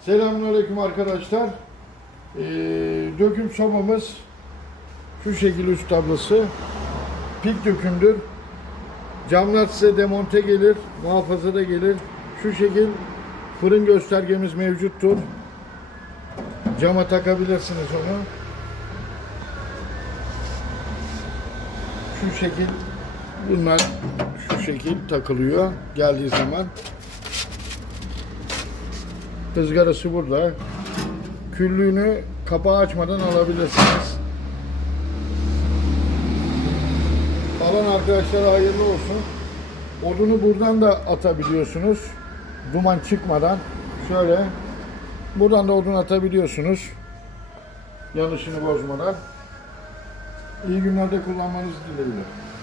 Selamünaleyküm arkadaşlar. Döküm sobamız şu şekil üst tablası. Pik dökümdür. Camlar size demonte gelir, muhafaza da gelir. Şu şekil fırın göstergemiz mevcuttur. Cama takabilirsiniz onu. Şu şekil bunlar şu şekil takılıyor geldiği zaman. Izgarası burada. Küllüğünü kapağı açmadan alabilirsiniz. Alan arkadaşlara hayırlı olsun. Odunu buradan da atabiliyorsunuz. Duman çıkmadan. Şöyle. Buradan da odun atabiliyorsunuz. Yanışını bozmadan. İyi günlerde kullanmanızı dileğiyle.